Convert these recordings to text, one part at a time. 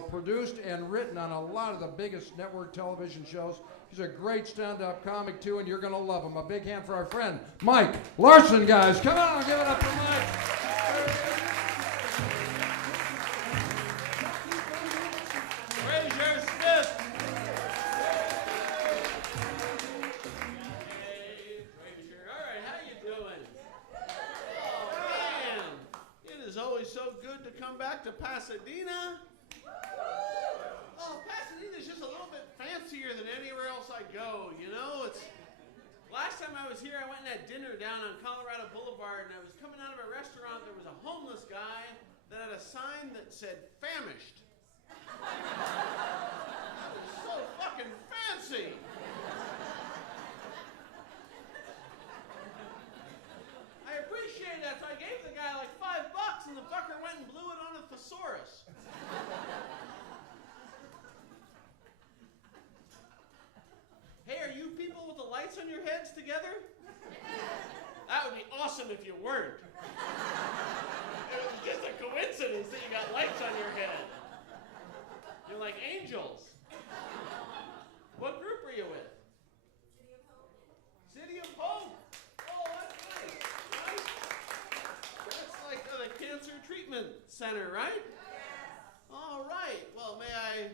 produced and written on a lot of the biggest network television shows. He's a great stand-up comic too, and you're gonna love him. A big hand for our friend Mike Larsen, guys. Come on, give it up for Mike. Fraser Smith. Hey, Fraser. All right, how you doing? Oh man, it is always so good to come back to Pasadena. Oh, Pasadena's just a little bit fancier than anywhere else I go, you know? Last time I was here, I went and had dinner down on Colorado Boulevard, and I was coming out of a restaurant. There was a homeless guy that had a sign that said, "Famished." That was so fucking fancy. I appreciate that, so I gave the guy like $5, and the fucker went and blew it on a thesaurus. Hey, are you people with the lights on your heads together? That would be awesome if you weren't. It was just a coincidence that you got lights on your head. You're like angels. What group are you with? City of Hope. Oh, that's nice. Nice. That's like the cancer treatment center, right? Yes. All right. Well, may I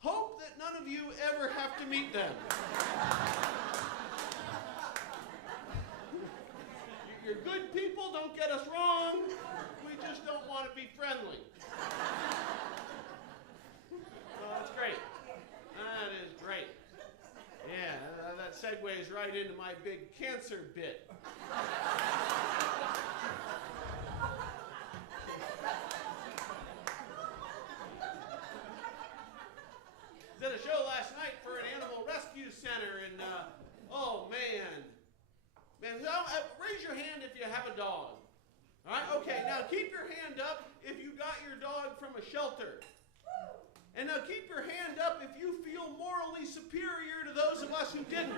hope that none of you ever have to meet them. You're good people, don't get us wrong. We just don't want to be friendly. Oh, that's great. That is great. Yeah, that segues right into my big cancer bit. Did a show last night for an animal rescue center, and oh man, raise your hand if you have a dog. All right, okay. Now keep your hand up if you got your dog from a shelter, and now keep your hand up if you feel morally superior to those of us who didn't.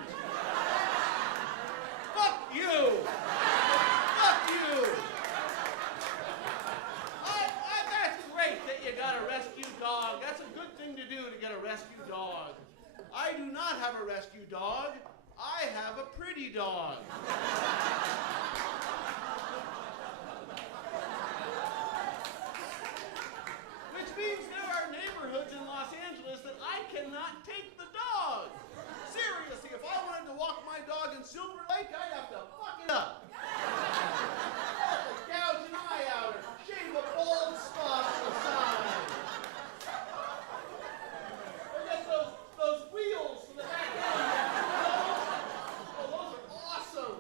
Fuck you. Fuck you. That's great that you got a rescue dog. That's a good thing to do to get a rescue dog. I do not have a rescue dog. I have a pretty dog. Which means there are neighborhoods in Los Angeles that I cannot take the dog. Seriously, if I wanted to walk my dog in Silver Lake, I'd have to fuck it up. Gouge an eye out or shave a bald spot on the side. Or get those wheels from the back end. Oh, those are awesome.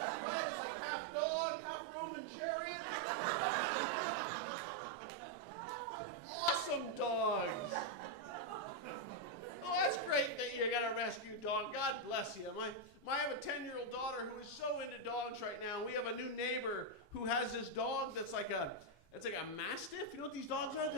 Right? It's like half dog, half Roman chariot. Awesome dogs. Oh, that's great that you got a rescue dog. God bless you. I have a 10-year-old daughter who is so into dogs right now. We have a new neighbor who has this dog that's like a mastiff. You know what these dogs are?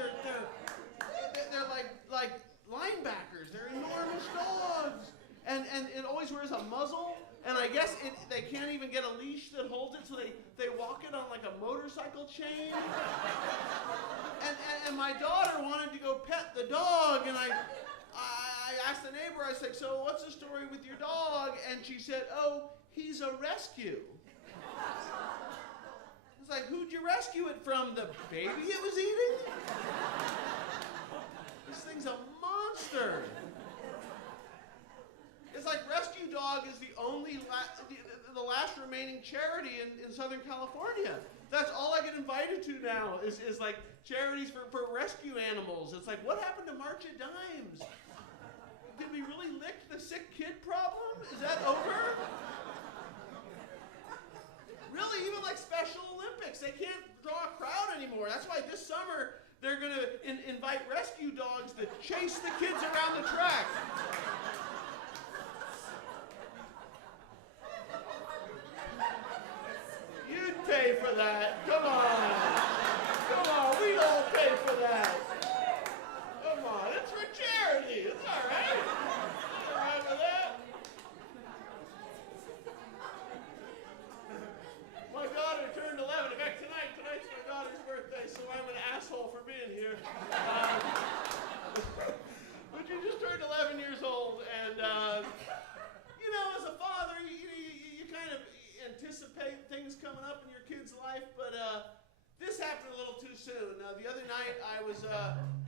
They're like linebackers. They're enormous dogs. And it always wears a muzzle. And I guess they can't even get a leash that holds it, so they walk it on like a motorcycle chain. And my daughter wanted to go pet the dog, and I asked the neighbor, I said, "So what's the story with your dog?" And she said, "Oh, he's a rescue." I was like, "Who'd you rescue it from? The baby it was eating?" This thing's a monster. It's like Rescue Dog is the only the last remaining charity in Southern California. That's all I get invited to now is like charities for rescue animals. It's like, what happened to March of Dimes? Did we really lick the sick kid problem? Is that over? Really, even like Special Olympics, they can't draw a crowd anymore. That's why this summer they're going to invite rescue dogs to chase the kids around the track. You'd pay for that. Come on. Come on, we'd all pay for that. Come on, it's for charity. It's all right. All right with that? My daughter turned 11. In fact, tonight's my daughter's birthday, so I'm an asshole for being here.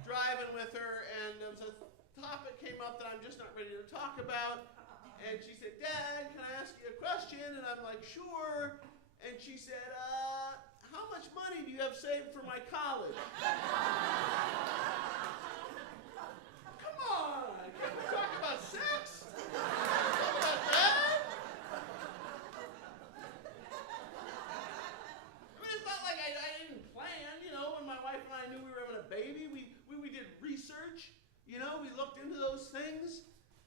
driving with her, and there was a topic came up that I'm just not ready to talk about. And she said, Dad, can I ask you a question? And I'm like, sure. And she said, how much money do you have saved for my college? Come on, can we talk about sex? Talk about that? I mean, it's not like I didn't plan, you know, when my wife and I knew we were having a baby, we did research, you know, we looked into those things.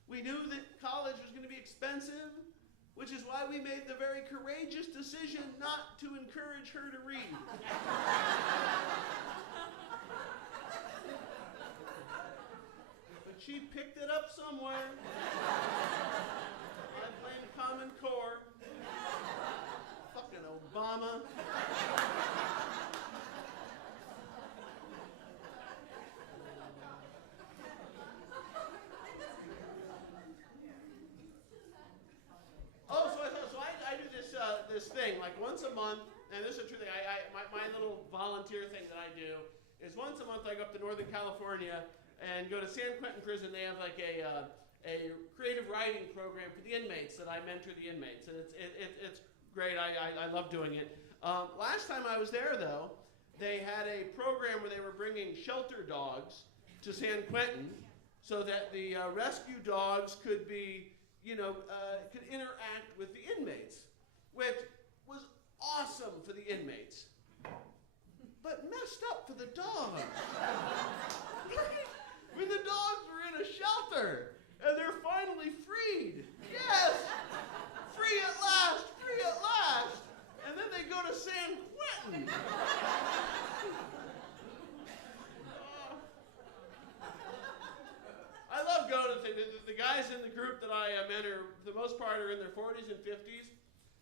We knew that college was going to be expensive, which is why we made the very courageous decision not to encourage her to read. But she picked it up somewhere. I blame Common Core. Fucking Obama. This thing, like once a month, and this is a true thing, my little volunteer thing that I do is once a month I go up to Northern California and go to San Quentin Prison. They have like a creative writing program for the inmates that I mentor the inmates, and it's great. I love doing it. Last time I was there, though, they had a program where they were bringing shelter dogs to San Quentin so that the rescue dogs could be, could interact with the inmates, which was awesome for the inmates, but messed up for the dogs. I mean, the dogs were in a shelter, and they're finally freed. Yes! Free at last! Free at last! And then they go to San Quentin. I love going to the guys in the group that I mentor, for the most part, are in their 40s and 50s.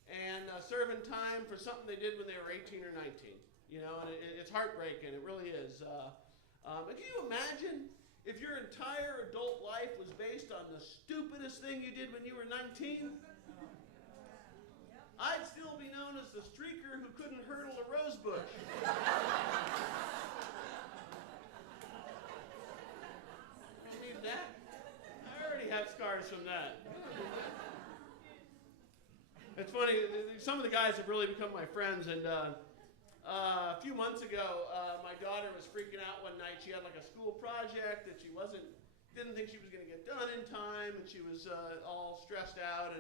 And serving time for something they did when they were 18 or 19, and it's heartbreaking. It really is. But can you imagine if your entire adult life was based on the stupidest thing you did when you were 19? I'd still be known as the streaker who couldn't hurdle a rose bush. You need that? I already have scars from that. It's funny, some of the guys have really become my friends, and a few months ago, my daughter was freaking out one night. She had like a school project that she didn't think she was going to get done in time, and she was all stressed out,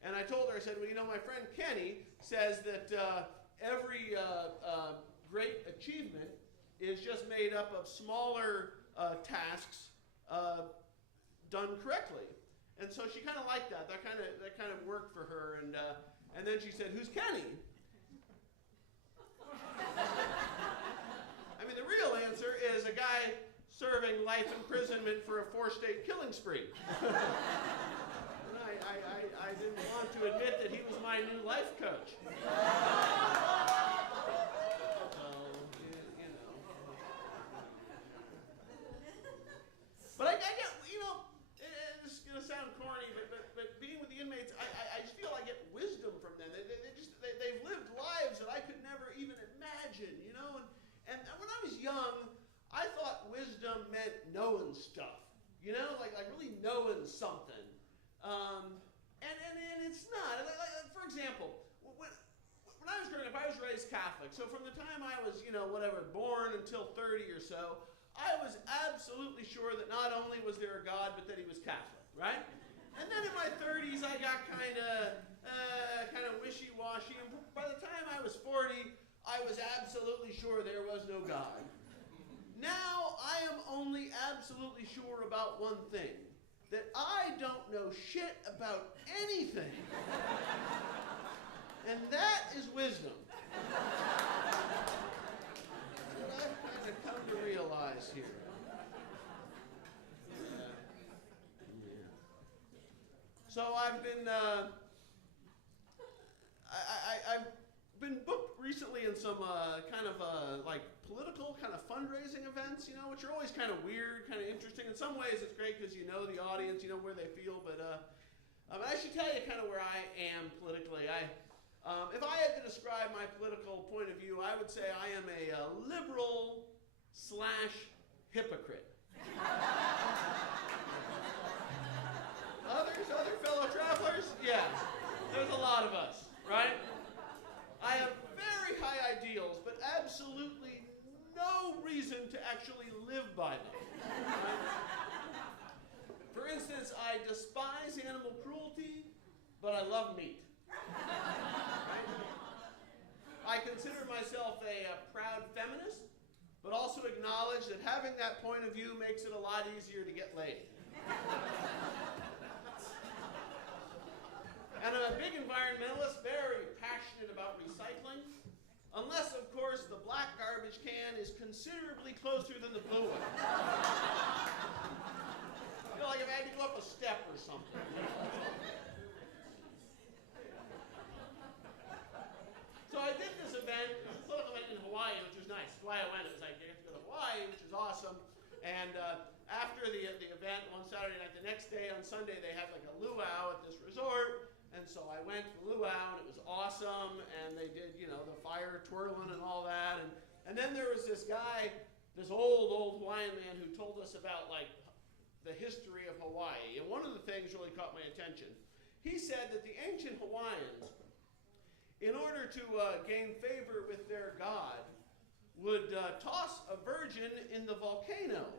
and I told her, I said, well, my friend Kenny says that every great achievement is just made up of smaller tasks done correctly. And so she kind of liked that. That kind of worked for her. And then she said, "Who's Kenny?" I mean, the real answer is a guy serving life imprisonment for a 4-state killing spree. And I didn't want to admit that he was my new life coach. But I get, this is going to sound corny, but being with the inmates, I just feel I get wisdom from them. They've lived lives that I could never even imagine, And when I was young, I thought wisdom meant knowing stuff, like really knowing something. And it's not. Like, for example, when I was growing up, I was raised Catholic. So from the time I was, born until 30 or so, I was absolutely sure that not only was there a God, but that he was Catholic, right? And then in my 30s, I got kind of wishy-washy. And by the time I was 40, I was absolutely sure there was no God. Now I am only absolutely sure about one thing, that I don't know shit about anything. And that is wisdom. I've come to realize here. So I've been I've been booked recently in some like political kind of fundraising events, which are always kind of weird, kind of interesting. In some ways, it's great because you know the audience, you know where they feel. But I should tell you kind of where I am politically. If I had to describe my political point of view, I would say I am a liberal / hypocrite. Other fellow travelers? Yeah, there's a lot of us, right? I have very high ideals, but absolutely no reason to actually live by them. Right? For instance, I despise animal cruelty, but I love meat. Right? I consider myself a proud feminist, but also acknowledge that having that point of view makes it a lot easier to get laid. And I'm a big environmentalist, very passionate about recycling, unless, of course, the black garbage can is considerably closer than the blue one. You know, like if I had to go up a step or something. So I did this event, a political event in Hawaii, which was nice. Why I went, it was like, you get to go to Hawaii, which is awesome. And after the event on Saturday night, the next day on Sunday, they had like a luau at this resort. And so I went to the luau, and it was awesome. And they did, you know, the fire twirling and all that. And then there was this guy, this old Hawaiian man who told us about like the history of Hawaii. And one of the things really caught my attention. He said that the ancient Hawaiians, in order to gain favor with their god, would toss a virgin in the volcano